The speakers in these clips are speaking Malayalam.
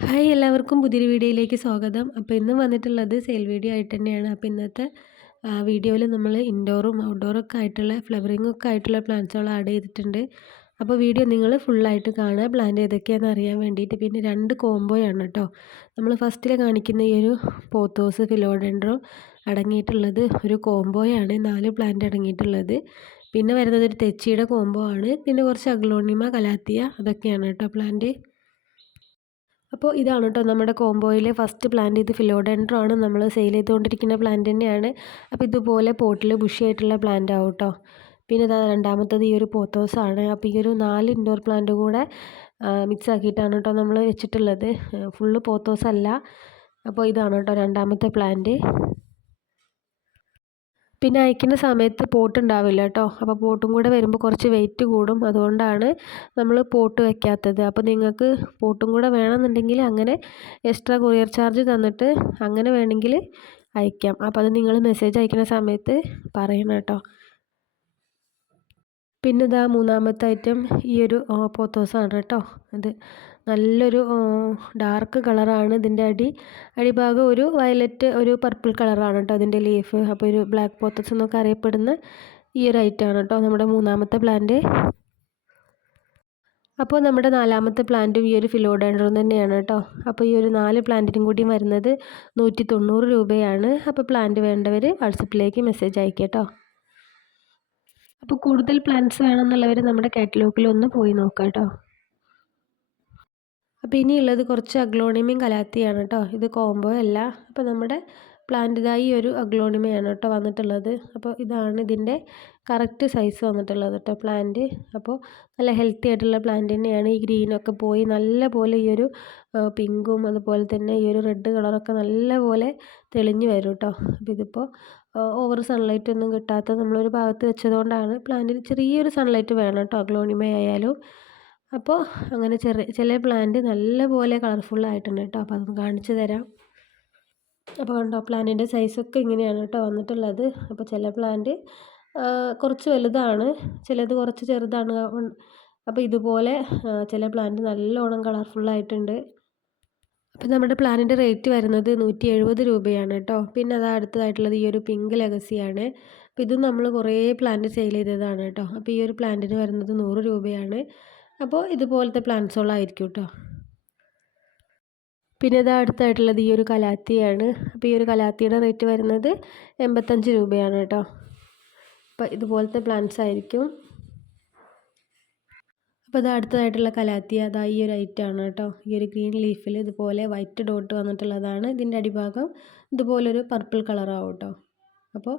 ഹായ് എല്ലാവർക്കും പുതിയൊരു വീഡിയോയിലേക്ക് സ്വാഗതം. അപ്പോൾ ഇന്നും വന്നിട്ടുള്ളത് സെയിൽ വീഡിയോ ആയിട്ട് തന്നെയാണ്. അപ്പോൾ ഇന്നത്തെ വീഡിയോയിൽ നമ്മൾ ഇൻഡോറും ഔട്ട്ഡോറും ഒക്കെ ആയിട്ടുള്ള ഫ്ലവറിംഗ് ഒക്കെ ആയിട്ടുള്ള പ്ലാന്റ്സുകൾ ആഡ് ചെയ്തിട്ടുണ്ട്. അപ്പോൾ വീഡിയോ നിങ്ങൾ ഫുള്ളായിട്ട് കാണുക. പ്ലാന്റ് ഏതൊക്കെയാണെന്ന് അറിയാൻ വേണ്ടിയിട്ട്. പിന്നെ 2 കോംബോയാണ് കേട്ടോ. നമ്മൾ ഫസ്റ്റിൽ കാണിക്കുന്ന ഈ ഒരു പോത്തോസ് ഫിലോഡെൻഡ്രോൺ അടങ്ങിയിട്ടുള്ളത് ഒരു കോംബോയാണ്, 4 പ്ലാന്റ് അടങ്ങിയിട്ടുള്ളത്. പിന്നെ വരുന്നത് ഒരു തെച്ചിയുടെ കോംബോ ആണ്. പിന്നെ കുറച്ച് അഗ്ലോണിമ കലാത്തിയ അതൊക്കെയാണ് കേട്ടോ പ്ലാന്റ്. അപ്പോൾ ഇതാണ് കേട്ടോ നമ്മുടെ കോംബോയിലെ ഫസ്റ്റ് പ്ലാന്റ്. ഇത് ഫിലോഡെൻഡ്രോൺ ആണ്, നമ്മൾ സെയിൽ ചെയ്തുകൊണ്ടിരിക്കുന്ന പ്ലാന്റ് തന്നെയാണ്. അപ്പോൾ ഇതുപോലെ പോട്ടിൽ ബുഷി ആയിട്ടുള്ള പ്ലാന്റ് ആവും കേട്ടോ. പിന്നെ രണ്ടാമത്തത് ഈ ഒരു പോത്തോസാണ്. അപ്പോൾ ഈ ഒരു 4 ഇൻഡോർ പ്ലാന്റ് കൂടെ മിക്സ് ആക്കിയിട്ടാണ് കേട്ടോ നമ്മൾ വെച്ചിട്ടുള്ളത്. ഫുള്ള് പോത്തോസ് അല്ല. അപ്പോൾ ഇതാണ് കേട്ടോ രണ്ടാമത്തെ പ്ലാന്റ്. പിന്നെ അയക്കുന്ന സമയത്ത് പോട്ട് ഉണ്ടാവില്ല കേട്ടോ. അപ്പോൾ പോട്ടും കൂടെ വരുമ്പോൾ കുറച്ച് വെയിറ്റ് കൂടും. അതുകൊണ്ടാണ് നമ്മൾ പോട്ട് വെക്കാത്തത്. അപ്പോൾ നിങ്ങൾക്ക് പോട്ടും കൂടെ വേണമെന്നുണ്ടെങ്കിൽ അങ്ങനെ എക്സ്ട്രാ കൊറിയർ ചാർജ് തന്നിട്ട് അങ്ങനെ വേണമെങ്കിൽ അയക്കാം. അപ്പോൾ അത് നിങ്ങൾ മെസ്സേജ് അയക്കുന്ന സമയത്ത് പറയണം കേട്ടോ. പിന്നെ ഇതാ മൂന്നാമത്തെ ഐറ്റം ഈ ഒരു പോത്തോസാണ് കേട്ടോ. അത് നല്ലൊരു ഡാർക്ക് കളറാണ്. ഇതിൻ്റെ അടിഭാഗം ഒരു വയലറ്റ് ഒരു പർപ്പിൾ കളറാണ് കേട്ടോ അതിൻ്റെ ലീഫ്. അപ്പോൾ ഒരു ബ്ലാക്ക് പോത്തോസ് എന്നൊക്കെ അറിയപ്പെടുന്ന ഈ ഒരു ഐറ്റമാണ് കേട്ടോ നമ്മുടെ മൂന്നാമത്തെ പ്ലാന്റ്. അപ്പോൾ നമ്മുടെ നാലാമത്തെ പ്ലാന്റും ഈ ഒരു ഫിലോഡെൻഡ്രോൺ തന്നെയാണ് കേട്ടോ. അപ്പോൾ ഈ ഒരു 4 പ്ലാന്റിനും കൂടി വരുന്നത് 190 രൂപയാണ്. അപ്പോൾ പ്ലാന്റ് വേണ്ടവർ വാട്സപ്പിലേക്ക് മെസ്സേജ് അയക്കാം കേട്ടോ. അപ്പോൾ കൂടുതൽ പ്ലാന്റ്സ് വേണമെന്നുള്ളവർ നമ്മുടെ കാറ്റലോഗിൽ ഒന്ന് പോയി നോക്കാം കേട്ടോ. അപ്പോൾ ഇനിയുള്ളത് കുറച്ച് അഗ്ലോണിമയും കലാത്തിയാണ് കേട്ടോ. ഇത് കോംബോ അല്ല. അപ്പോൾ നമ്മുടെ പ്ലാന്റ് ഇതായി ഒരു അഗ്ലോണിമയാണ് കേട്ടോ വന്നിട്ടുള്ളത്. അപ്പോൾ ഇതാണ് ഇതിൻ്റെ കറക്റ്റ് സൈസ് വന്നിട്ടുള്ളത് കേട്ടോ പ്ലാന്റ്. അപ്പോൾ നല്ല ഹെൽത്തി ആയിട്ടുള്ള പ്ലാന്റ് തന്നെയാണ്. ഈ ഗ്രീനൊക്കെ പോയി നല്ല പോലെ ഈ ഒരു പിങ്കും അതുപോലെ തന്നെ ഈ ഒരു റെഡ് കളറൊക്കെ നല്ല പോലെ തെളിഞ്ഞ് വരും കേട്ടോ. അപ്പോൾ ഇതിപ്പോൾ ഓവർ സൺലൈറ്റ് ഒന്നും കിട്ടാത്ത നമ്മളൊരു ഭാഗത്ത് വെച്ചതുകൊണ്ടാണ്. പ്ലാന്റിന് ചെറിയൊരു സൺലൈറ്റ് വേണം കേട്ടോ അഗ്ലോണിമ ആയാലും. അപ്പോൾ അങ്ങനെ ചില പ്ലാന്റ് നല്ല പോലെ കളർഫുള്ളായിട്ടുണ്ട് കേട്ടോ. അപ്പോൾ അതൊന്ന് കാണിച്ചു തരാം. അപ്പോൾ കണ്ടോ പ്ലാന്റിൻ്റെ സൈസൊക്കെ ഇങ്ങനെയാണ് കേട്ടോ വന്നിട്ടുള്ളത്. അപ്പോൾ ചില പ്ലാന്റ് കുറച്ച് വലുതാണ്, ചിലത് കുറച്ച് ചെറുതാണ്. അപ്പോൾ ഇതുപോലെ ചില പ്ലാന്റ് നല്ലോണം കളർഫുള്ളായിട്ടുണ്ട്. അപ്പോൾ നമ്മുടെ പ്ലാനിൻ്റെ റേറ്റ് വരുന്നത് 170 രൂപയാണ് കേട്ടോ. പിന്നെ അത് അടുത്തതായിട്ടുള്ളത് ഈ ഒരു പിങ്ക് ലെഗസിയാണ്. അപ്പോൾ ഇതും നമ്മൾ കുറേ പ്ലാന്റ് സെയിൽ ചെയ്തതാണ് കേട്ടോ. അപ്പോൾ ഈ ഒരു പ്ലാന്റിന് വരുന്നത് 100 രൂപയാണ്. അപ്പോൾ ഇതുപോലത്തെ പ്ലാന്റ്സുകളായിരിക്കും കേട്ടോ. പിന്നെ ഇത് അടുത്തായിട്ടുള്ളത് ഈ ഒരു കലാത്തിയാണ്. അപ്പോൾ ഈ ഒരു കലാത്തിയുടെ റേറ്റ് വരുന്നത് 85 രൂപയാണ് കേട്ടോ. അപ്പോൾ ഇതുപോലത്തെ പ്ലാന്റ്സ് ആയിരിക്കും. അപ്പോൾ ഇത് അടുത്തതായിട്ടുള്ള കലാത്തിയ അതാ ഈ ഒരു ഐറ്റമാണ് കേട്ടോ. ഈ ഒരു ഗ്രീൻ ലീഫിൽ ഇതുപോലെ വൈറ്റ് ഡോട്ട് വന്നിട്ടുള്ളതാണ്. ഇതിൻ്റെ അടിഭാഗം ഇതുപോലൊരു പർപ്പിൾ കളറാവും കേട്ടോ. അപ്പോൾ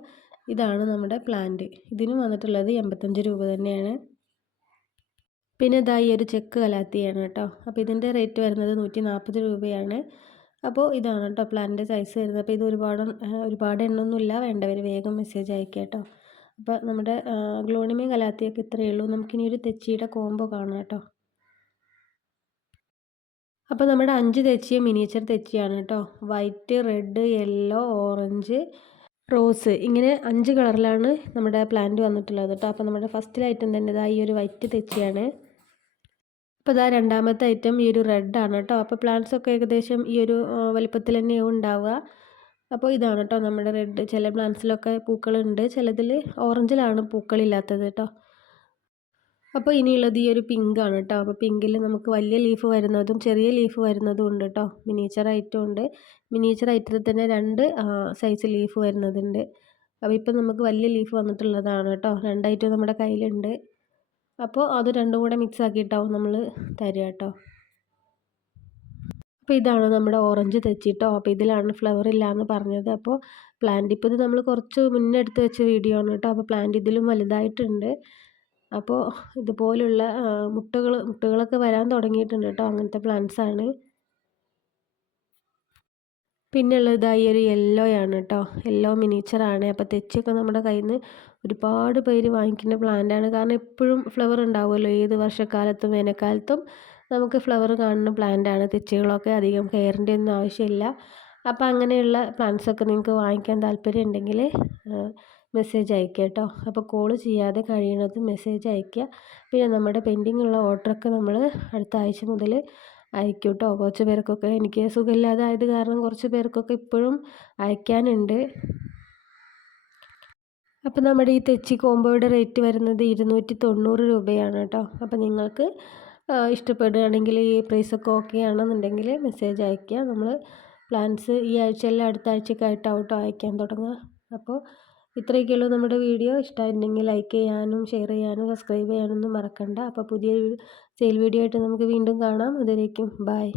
ഇതാണ് നമ്മുടെ പ്ലാന്റ്. ഇതിനും വന്നിട്ടുള്ളത് 85 രൂപ തന്നെയാണ്. പിന്നെ ഇതാ ഈ ഒരു ചെക്ക് കലാത്തിയാണ് കേട്ടോ. അപ്പോൾ ഇതിൻ്റെ റേറ്റ് വരുന്നത് 140 രൂപയാണ്. അപ്പോൾ ഇതാണ് കേട്ടോ പ്ലാന്റിൻ്റെ സൈസ് വരുന്നത്. അപ്പോൾ ഇത് ഒരുപാട് എണ്ണമൊന്നുമില്ല, വേണ്ടവർ വേഗം മെസ്സേജ് അയക്കുക കേട്ടോ. അപ്പോൾ നമ്മുടെ ഗ്ലോണിമയും കലാത്തിയൊക്കെ ഇത്രയേ ഉള്ളൂ. നമുക്കിനി ഒരു തെച്ചിയുടെ കോംബോ കാണാം കേട്ടോ. അപ്പോൾ നമ്മുടെ 5 തെച്ചിയും മിനിയേച്ചർ തെച്ചിയാണ് കേട്ടോ. White, red, yellow, orange, rose ഇങ്ങനെ 5 കളറിലാണ് നമ്മുടെ പ്ലാന്റ് വന്നിട്ടുള്ളത് കേട്ടോ. അപ്പോൾ നമ്മുടെ ഫസ്റ്റിലെ ഐറ്റം തന്നെ ഇതാ ഈ ഒരു വൈറ്റ് തെച്ചിയാണ്. അപ്പോൾ ഇതാ രണ്ടാമത്തെ ഐറ്റം ഈ ഒരു റെഡാണ് കേട്ടോ. അപ്പോൾ പ്ലാന്റ്സൊക്കെ ഏകദേശം ഈ ഒരു വലിപ്പത്തിൽ തന്നെയാണ് ഉണ്ടാവുക. അപ്പോൾ ഇതാണ് കേട്ടോ നമ്മുടെ റെഡ്. ചില പ്ലാന്റ്സിലൊക്കെ പൂക്കളുണ്ട്, ചിലതിൽ ഓറഞ്ചിലാണ് പൂക്കളില്ലാത്തത് കേട്ടോ. അപ്പോൾ ഇനിയുള്ളത് ഈ ഒരു പിങ്കാണ് കേട്ടോ. അപ്പോൾ പിങ്കിൽ നമുക്ക് വലിയ ലീഫ് വരുന്നതും ചെറിയ ലീഫ് വരുന്നതും ഉണ്ട് കേട്ടോ. മിനിയേച്ചർ ഐറ്റം ഉണ്ട്. മിനിയേച്ചർ ഐറ്റത്തിൽ തന്നെ 2 സൈസ് ലീഫ് വരുന്നതുണ്ട്. അപ്പോൾ ഇപ്പം നമുക്ക് വലിയ ലീഫ് വന്നിട്ടുള്ളതാണ് കേട്ടോ. 2 ഐറ്റം നമ്മുടെ കയ്യിലുണ്ട്. അപ്പോൾ അത് രണ്ടും കൂടെ മിക്സ് ആക്കിയിട്ടാവും നമ്മൾ തരിക കേട്ടോ. അപ്പോൾ ഇതാണ് നമ്മുടെ ഓറഞ്ച് തെച്ചിട്ടോ. അപ്പോൾ ഇതിലാണ് ഫ്ലവർ ഇല്ല എന്ന് പറഞ്ഞത്. അപ്പോൾ പ്ലാന്റ് ഇപ്പോൾ ഇത് നമ്മൾ കുറച്ച് മുന്നേ എടുത്ത് വെച്ച വീഡിയോ ആണ് കേട്ടോ. അപ്പോൾ പ്ലാന്റ് ഇതിലും വലുതായിട്ടുണ്ട്. അപ്പോൾ ഇതുപോലുള്ള മുട്ടുകളൊക്കെ വരാൻ തുടങ്ങിയിട്ടുണ്ട് കേട്ടോ. അങ്ങനത്തെ പ്ലാന്റ്സ് ആണ്. പിന്നെ ഉള്ളത് ഈ ഒരു യെല്ലോ ആണ് കേട്ടോ. യെല്ലോ മിനിയേച്ചറാണ്. അപ്പോൾ തെച്ചിയൊക്കെ നമ്മുടെ കയ്യിൽ നിന്ന് ഒരുപാട് പേര് വാങ്ങിക്കുന്ന പ്ലാന്റാണ്. കാരണം എപ്പോഴും ഫ്ലവർ ഉണ്ടാവുമല്ലോ, ഏത് വർഷക്കാലത്തും വേനൽക്കാലത്തും നമുക്ക് ഫ്ലവർ കാണുന്ന പ്ലാന്റാണ്. തെച്ചികളൊക്കെ അധികം കെയറിൻ്റെ ഒന്നും ആവശ്യമില്ല. അപ്പോൾ അങ്ങനെയുള്ള പ്ലാന്റ്സൊക്കെ നിങ്ങൾക്ക് വാങ്ങിക്കാൻ താല്പര്യം ഉണ്ടെങ്കിൽ മെസ്സേജ് അയയ്ക്കുക കേട്ടോ. അപ്പോൾ കോൾ ചെയ്യാതെ കഴിയുന്നത് മെസ്സേജ് അയയ്ക്കുക. പിന്നെ നമ്മുടെ പെൻഡിങ് ഉള്ള ഓർഡറൊക്കെ നമ്മൾ അടുത്ത ആഴ്ച മുതൽ അയക്കും കേട്ടോ. കുറച്ച് പേർക്കൊക്കെ എനിക്ക് സുഖമില്ലാതായത് കാരണം കുറച്ച് പേർക്കൊക്കെ ഇപ്പോഴും അയക്കാനുണ്ട്. അപ്പോൾ നമ്മുടെ ഈ തെച്ചി കോംബോയുടെ റേറ്റ് വരുന്നത് 290 രൂപയാണ് കേട്ടോ. അപ്പോൾ നിങ്ങൾക്ക് ഇഷ്ടപ്പെടുകയാണെങ്കിൽ ഈ പ്രൈസൊക്കെ ഓക്കെ ആണെന്നുണ്ടെങ്കിൽ മെസ്സേജ് അയയ്ക്കുക. നമ്മൾ പ്ലാൻസ് ഈ ആഴ്ചയല്ല അടുത്ത ആഴ്ചയൊക്കെയായിട്ടാവും കേട്ടോ അയക്കാൻ തുടങ്ങുക. അപ്പോൾ ഇത്രയൊക്കെയുള്ളൂ നമ്മുടെ വീഡിയോ. ഇഷ്ടമായിട്ടുണ്ടെങ്കിൽ ലൈക്ക് ചെയ്യാനും ഷെയർ ചെയ്യാനും സബ്സ്ക്രൈബ് ചെയ്യാനൊന്നും മറക്കണ്ട. അപ്പോൾ പുതിയ സെയിൽ വീഡിയോ ആയിട്ട് നമുക്ക് വീണ്ടും കാണാം. അതുവരേക്കും ബൈ.